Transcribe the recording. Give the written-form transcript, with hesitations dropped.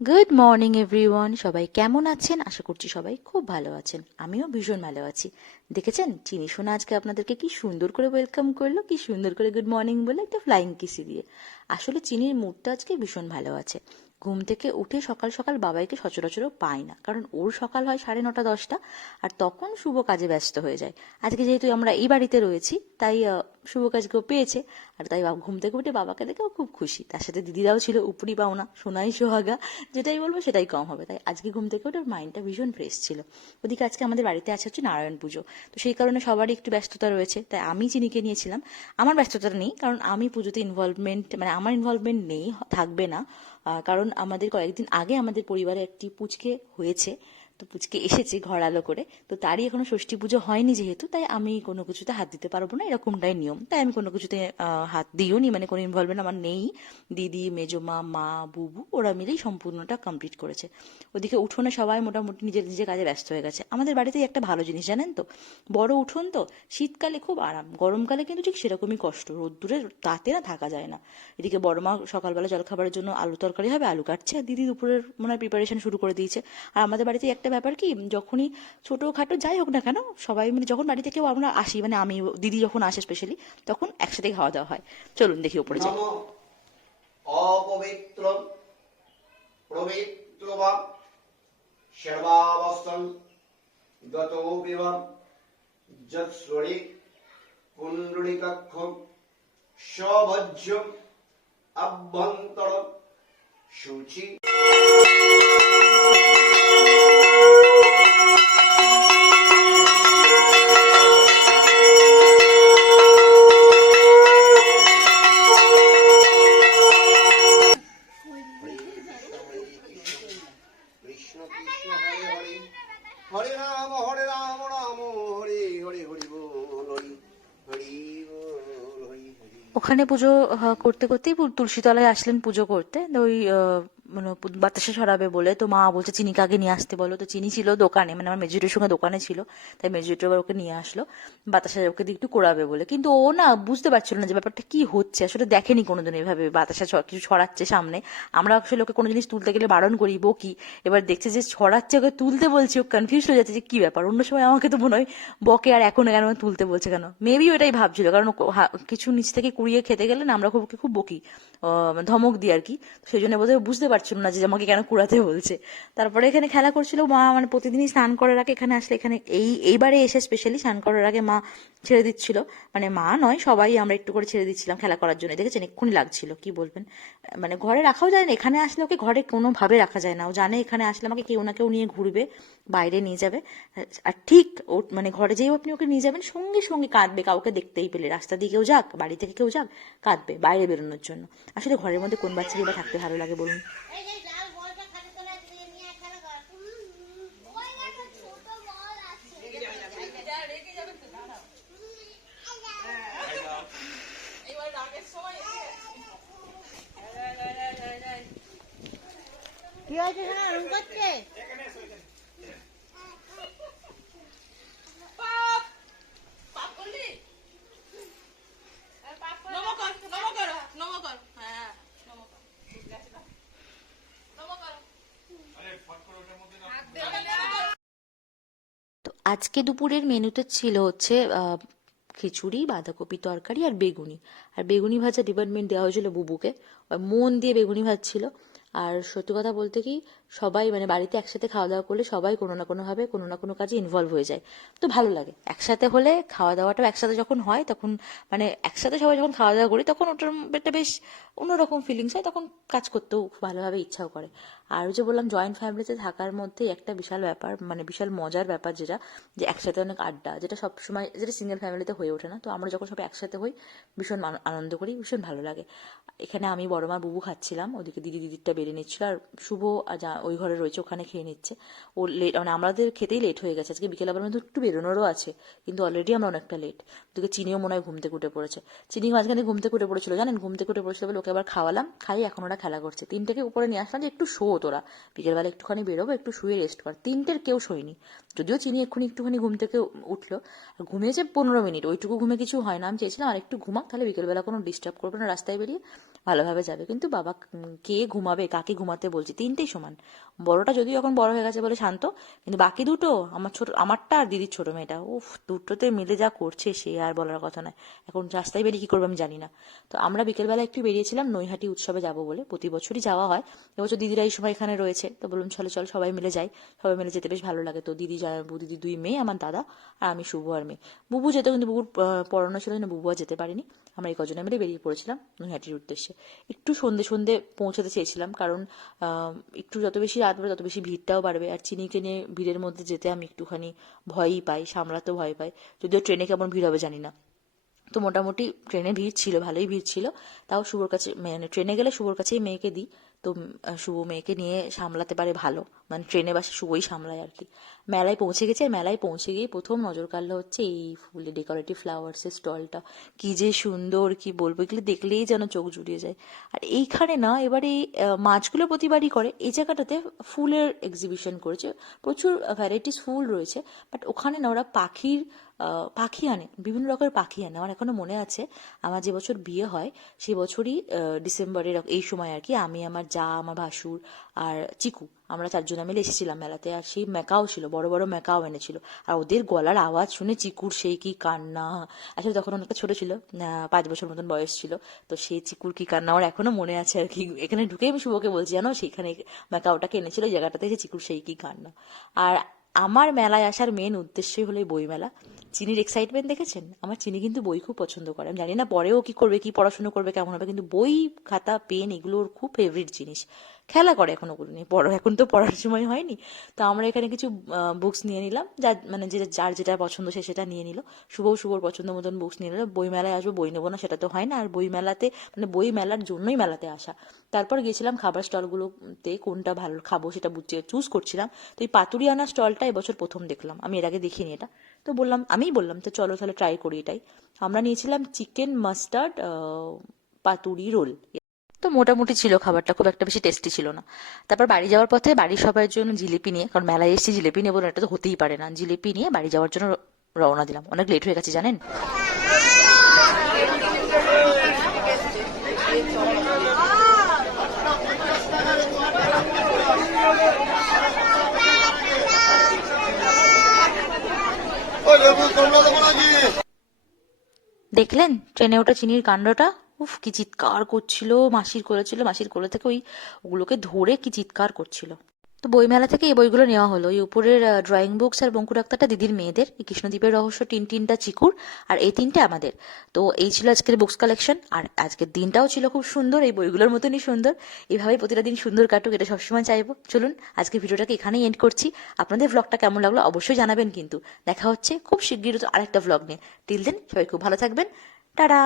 Good morning everyone, সবাই কেমন আছেন? আশা করছি সবাই খুব ভালো আছেন। আমিও ভীষণ ভালো আছি। দেখেছেন চিনি সোনা আজকে আপনাদেরকে কি সুন্দর করে ওয়েলকাম করলো, কি সুন্দর করে গুড মর্নিং বলে একটা ফ্লাইং কিসি দিয়ে। আসলে চিনির মুডটা আজকে ভীষণ ভালো আছে। ঘুম থেকে উঠে সকাল সকাল বাবাইকে সচরাচরও পাই না, কারণ ওর সকাল হয় 9:30 10টা, আর তখন শুভ কাজে ব্যস্ত হয়ে যায়। আজকে যেহেতু আমরা এই বাড়িতে রয়েছি তাই শুভ কাজকেও পেয়েছে। আর তাই ঘুম থেকে উঠে বাবাকে দেখেও খুব খুশি। তার সাথে দিদিরাও ছিল, উপরি পাওনা, সোনাই সোহাগা, যেটাই বলবো সেটাই কম হবে। তাই আজকে ঘুম থেকে ওঠার মাইন্ডটা ভীষণ ফ্রেশ ছিল। ওদিকে আজকে আমাদের বাড়িতে আছে হচ্ছে নারায়ণ পুজো, তো সেই কারণে সবারই একটু ব্যস্ততা রয়েছে। তাই আমি চিনিকে নিয়েছিলাম। আমার ব্যস্ততা নেই, কারণ আমি পুজোতে ইনভলভমেন্ট মানে আমার ইনভলভমেন্ট নেই, থাকবে না। কারণ আমাদের কয়েকদিন আগে আমাদের পরিবারে একটি পুচকে হয়েছে, তো পুচকে এসেছে ঘর আলো করে। তো তারই এখনো ষষ্ঠী পুজো হয়নি যেহেতু, তাই আমি কোনো কিছুতে হাত দিতে পারবো না, এরকমটাই নিয়ম। তাই আমি কোনো কিছুতে হাত দিও নি, মানে কোনো ইনভলভমেন্ট আমার নেই। দিদি, মেজমা, মা, বুবু ওরা মিলেই সম্পূর্ণটা কমপ্লিট করেছে। ওদিকে উঠোনে সবাই মোটামুটি নিজের নিজের কাজে ব্যস্ত হয়ে গেছে। আমাদের বাড়িতে একটা ভালো জিনিস জানেন তো, বড় উঠোন তো, শীতকালে খুব আরাম, গরমকালে কিন্তু ঠিক সেরকমই কষ্ট, রোদ্দুরে তাতে না থাকা যায় না। এদিকে বড় মা সকালবেলা জলখাবারের জন্য আলু তরকারি হবে, আলু কাটছে, আর দিদি দুপুরের মনে হয় প্রিপারেশন শুরু করে দিয়েছে। আর আমাদের বাড়িতে একটা ব্যাপার কি, যখনই ছোটোখাটো যাই হোক না কেন, সবাই মিলে যখন বাড়ি থেকেও আমরা আসি, মানে আমি দিদি যখন আসে স্পেশালি, তখন একসাথে খাওয়া দাওয়া হয়। চলুন দেখি উপরে যাই। নম অপবিত্র পবিত্র বা সর্বাবস্থন গতোপিব যৎস্বরি কুণ্ডলিকক্ষ সভজ্য অভ্যন্তর শুচি। কৃষ্ণ কৃষ্ণ হরে হরে, হরে রাম রাম হরে হরে, হরি বল হরি হরি বল হরি হরি। ওখানে পুজো করতে করতেই তুলসী তলায় আসলেন পুজো করতে। তো ওই মানে বাতাসে ছড়াবে বলে, তো মা বলছে চিনিকে আগে নিয়ে আসতে বলো। তো চিনি ছিল দোকানে, মানে আমার মেজুরির সঙ্গে দোকানে ছিল, তাই মেজুরিটা এবার ওকে নিয়ে আসলো বাতাসে ওকে দিয়ে একটু কোড়াবে বলে। কিন্তু ও না বুঝতে পারছিল না যে ব্যাপারটা কি হচ্ছে, আসলে দেখেনি কোনোদিন এভাবে বাতাসে কিছু ছড়াচ্ছে সামনে। আমরা আসলে ওকে কোনো জিনিস তুলতে গেলে বারণ করি, বকি। এবার দেখছে যে ছড়াচ্ছে, ওকে তুলতে বলছি, ও কনফিউজ হয়ে যাচ্ছে যে কি ব্যাপার। অন্য সময় আমাকে তো মনে হয় বকে, আর এখন কেন তুলতে বলছে কেন, মেবি ওটাই ভাবছিল, কারণ ও কিছু নিচ থেকে কুড়িয়ে খেতে গেলে না আমরা খুব ওকে খুব বকি, ধমক দিই আর কি। সেই জন্য বোধহয় বুঝতে পারছিল না যে আমাকে কেন কুড়াতে বলছে। তারপরে এখানে খেলা করছিল মা, মানে প্রতিদিনই স্নান করার আগে এখানে আসলে, এখানে এইবারে এসে স্পেশালি স্নান করার আগে মা ছেড়ে দিচ্ছিল। মানে মা নয়, সবাই আমরা একটু করে ছেড়ে দিচ্ছিলাম খেলা করার জন্য। দেখেছেন এক্ষুনি লাগছিল, কি বলবেন। মানে ঘরে রাখাও যায় না, এখানে আসলে ওকে ঘরে কোনোভাবে রাখা যায় না। ও জানে এখানে আসলে আমাকে কেউ না কেউ নিয়ে ঘুরবে, বাইরে নিয়ে যাবে। আর ঠিক ও মানে ঘরে যেই আপনি ওকে নিয়ে যাবেন, সঙ্গে সঙ্গে কাঁদবে, কাউকে দেখতেই পেলে, রাস্তা দিয়ে কেউ যাক, বাড়ি থেকে কেউ যাক, কাঁদবে বাইরে বেরোনোর জন্য। আসলে ঘরের মধ্যে কোন বাচ্চারই বা থাকতে ভালো লাগে বলুন। কি হয়েছে শোনা রুম করছে? তো আজকে দুপুরের মেনুতে ছিল হচ্ছে খিচুড়ি, বাঁধাকপি তরকারি আর বেগুনি। আর বেগুনি ভাজা ডিপার্টমেন্ট দেওয়া হয়েছিল বুবুকে, মন দিয়ে বেগুনি ভাজছিল। আর সত্যি কথা বলতে কি, সবাই মানে বাড়িতে একসাথে খাওয়া দাওয়া করলে সবাই কোনো না কোনো ভাবে কোনো না কোনো কাজে ইনভলভ হয়ে যায়, তো ভালো লাগে। একসাথে হলে খাওয়া দাওয়াটাও একসাথে যখন হয় তখন, মানে একসাথে সবাই যখন খাওয়া দাওয়া করি তখন ওটার একটা বেশ অন্যরকম ফিলিংস হয়, তখন কাজ করতেও খুব ভালোভাবে ইচ্ছাও করে। আর ওই যে বললাম জয়েন্ট ফ্যামিলিতে থাকার মধ্যে একটা বিশাল ব্যাপার, মানে বিশাল মজার ব্যাপার যেটা, যে একসাথে অনেক আড্ডা, যেটা সবসময় যেটা সিঙ্গেল ফ্যামিলিতে হয়ে ওঠে না। তো আমরা যখন সবাই একসাথে হই ভীষণ আনন্দ করি, ভীষণ ভালো লাগে। এখানে আমি বড় মা বুবু খাচ্ছিলাম, ওদিকে দিদি দিদিরটা বেড়ে নিচ্ছিল, আর শুভ ওই ঘরে রয়েছে, ওখানে খেয়ে নিচ্ছে। ও লেট, মানে আমাদের খেতেই লেট হয়ে গেছে আজকে, বিকেলবেলার মধ্যে একটু বেরোনোরও আছে, কিন্তু অলরেডি আমরা অনেকটা লেট। ওদিকে চিনিও মনে হয় ঘুম থেকে উঠে পড়েছে। চিনি মাঝখানে ঘুম থেকে উঠে পড়েছিল জানেন, ঘুম থেকে উঠে পড়েছিল বলে ওকে আবার খাওয়ালাম, খাই এখন ওরা খেলা করছে। 3টেকে উপরে নিয়ে আসলাম যে একটু শো তোরা, বিকেলবেলা একটুখানি বেরোবো, একটু শুয়ে রেস্ট কর। 3টের কেউ শোয়নি, যদিও চিনি এক্ষুনি একটুখানি ঘুম থেকে উঠলো, ঘুমিয়েছে 15 মিনিট, ওইটুকু ঘুমে কিছু হয় না। আমি চেয়েছিলাম আর একটু ঘুমাক, তাহলে বিকেলবেলা কোনো ডিস্টার্ব করবে না রাস্তায় বেরিয়ে। ভালোভাবে যাবে। কিন্তু বাবা কে ঘুমাবে, কাকে ঘুমাতে বলছি, তিনটেই সমান। বড়টা যদিও এখন বড় হয়ে গেছে বলে শান্ত, কিন্তু বাকি দুটো আমারটা আর দিদির ছোট মেয়েটা, উফ, দুটোতে মিলে যা করছে সে আর বলার কথা নয়। এখন রাস্তায় বেরিয়ে কি করবো আমি জানি না। তো আমরা বিকেলবেলা একটু বেরিয়েছিলাম নৈহাটি উৎসবে যাব বলে, প্রতি বছরই যাওয়া হয়, এবছর দিদিরা এই সময় এখানে রয়েছে, তো বললাম চলো চল সবাই মিলে যাই। সবাই মিলে যেতে বেশ ভালো লাগে। তো দিদি যায়, দিদি দুই মেয়ে, আমার দাদা, আর আমি শুভ আর মেয়ে। বুবু যেত, কিন্তু বুবুর পড়ানো ছিল না, বুবু আর যেতে পারিনি। আমরা এই কজনে মিলে বেরিয়ে পড়েছিলাম নৈহাটির উদ্দেশ্যে। একটু সন্ধে সন্ধে পৌঁছাতে চেয়েছিলাম, কারণ একটু যত বেশি রাত বাড়বে তত বেশি ভিড়টাও বাড়বে, আর চিনিকে নিয়ে ভিড়ের মধ্যে যেতে আমি একটুখানি ভয়ই পাই, সামলাতেও ভয় পাই। যদিও ট্রেনে কেমন ভিড় হবে জানি না। তো মোটামুটি ট্রেনে ভিড় ছিল, ভালোই ভিড় ছিল। তাও শুভর কাছে, মানে ট্রেনে গেলে শুভর কাছেই মেয়েকে দিই। তো শুভ মেয়েকে নিয়ে সামলাতে পারে ভালো, মানে ট্রেনে বাসে শুভই সামলায় আর কি। মেলায় পৌঁছে গেছে, আর মেলায় পৌঁছে গিয়ে প্রথম নজর কাড়লো হচ্ছে এই ফুলে ডেকোরেটিভ ফ্লাওয়ার্সের স্টলটা। কি যে সুন্দর, কি বলবো, এগুলো দেখলেই যেন চোখ জুড়িয়ে যায়। আর এইখানে না, এবারে মাছগুলো প্রতিবারই করে, এই জায়গাটাতে ফুলের এক্সিবিশন করেছে, প্রচুর ভ্যারাইটিস ফুল রয়েছে। বাট ওখানে না ওরা পাখি আনে, বিভিন্ন রকমের পাখি আনে। আমার এখনো মনে আছে, আমার যে বছর বিয়ে হয় সেই বছরই ডিসেম্বরের এই সময় আর কি, আমি, আমার যা, আমার ভাসুর আর চিকু, আমরা চারজনে মিলে এসেছিলাম মেলাতে। আর সেই ম্যাকাও ছিল, বড় বড় ম্যাকাও এনেছিল। আর ওদের গলার আওয়াজ শুনে চিকুর সেই কি কান্না। আসলে তখন অনেকটা ছোট ছিল, 5 বছর মতন বয়স ছিল। তো সেই চিকুর কি কান্না আমার এখনো মনে আছে আর কি। এখানে ঢুকেই আমি শুভকে বলছি, জানো সেইখানে ম্যাকাওটাকে এনেছিল, এই জায়গাটাতে এসে চিকুর সেই কি কান্না। আর আমার মেলায় আসার মেন উদ্দেশ্যই হলো এই বইমেলা। চিনির এক্সাইটমেন্ট দেখেছেন? আমার চিনি কিন্তু বই খুব পছন্দ করে। আমি জানি না পরেও কি করবে, কি পড়াশোনা করবে, কেমন হবে, কিন্তু বই, খাতা, পেন এগুলো ওর খুব ফেভারিট জিনিস। খেলা করে এখন ওগুলো নিয়ে, এখন তো পড়ার সময় হয়নি। তো আমরা এখানে কিছু বুকস নিয়ে নিলাম, মানে যার যেটা পছন্দ সে সেটা নিয়ে নিল। শুভর পছন্দ মতন বুকস নিয়ে নিল। বই মেলায় আসবো, বই নেবো না সেটা তো হয় না। আর বই মেলাতে, মানে বই মেলার জন্যই মেলাতে আসা। তারপর গেছিলাম খাবার স্টলগুলোতে, কোনটা ভালো খাবো সেটা চুজ করছিলাম। তো এই পাতুরিয়ানা স্টলটা এবছর প্রথম দেখলাম, আমি এর আগে দেখিনি এটা। তো আমিই বললাম তো চলো তাহলে ট্রাই করি এটাই। আমরা নিয়েছিলাম চিকেন মাস্টার্ড পাতুরি রোল। তো মোটামুটি ছিল খাবারটা, খুব একটা বেশি টেস্টি ছিল না। তারপর বাড়ি যাওয়ার পথে বাড়ির সবার জন্য জিলিপি নিয়ে, কারণ মেলায় এসেছি জিলিপি নেবো না, এটা তো হতেই পারে না, জিলিপি নিয়ে বাড়ি যাওয়ার জন্য রওনা দিলাম। অনেক লেট হয়ে গেছে জানেন। দেখলেন ট্রেনে ওটা চিনির কাণ্ডটা? উফ, কি চিৎকার করছিল, মাসির কোলে ছিল, মাসির কোলে থেকে ওগুলোকে ধরে কি চিৎকার করছিল। তো বইমেলা থেকে এই বইগুলো নেওয়া হলো। এই উপরের ড্রয়িং বুকস আর বঙ্কুর আক্তারটা দিদির মেয়েদের, এই কৃষ্ণদ্বীপের রহস্য টিনটা চিকুর, আর এই তিনটে আমাদের। তো এই ছিল আজকের বুকস কালেকশন। আর আজকের দিনটাও ছিল খুব সুন্দর, এই বইগুলোর মতনই সুন্দর। এইভাবেই প্রতিটা দিন সুন্দর কাটুক, এটা সবসময় চাইবো। চলুন আজকে ভিডিওটাকে এখানেই এন্ড করছি। আপনাদের ভ্লগটা কেমন লাগলো অবশ্যই জানাবেন কিন্তু। দেখা হচ্ছে খুব শিগগিরই আরেকটা ভ্লগ নিয়ে। টিল দেন সবাই খুব ভালো থাকবেন। টাটা।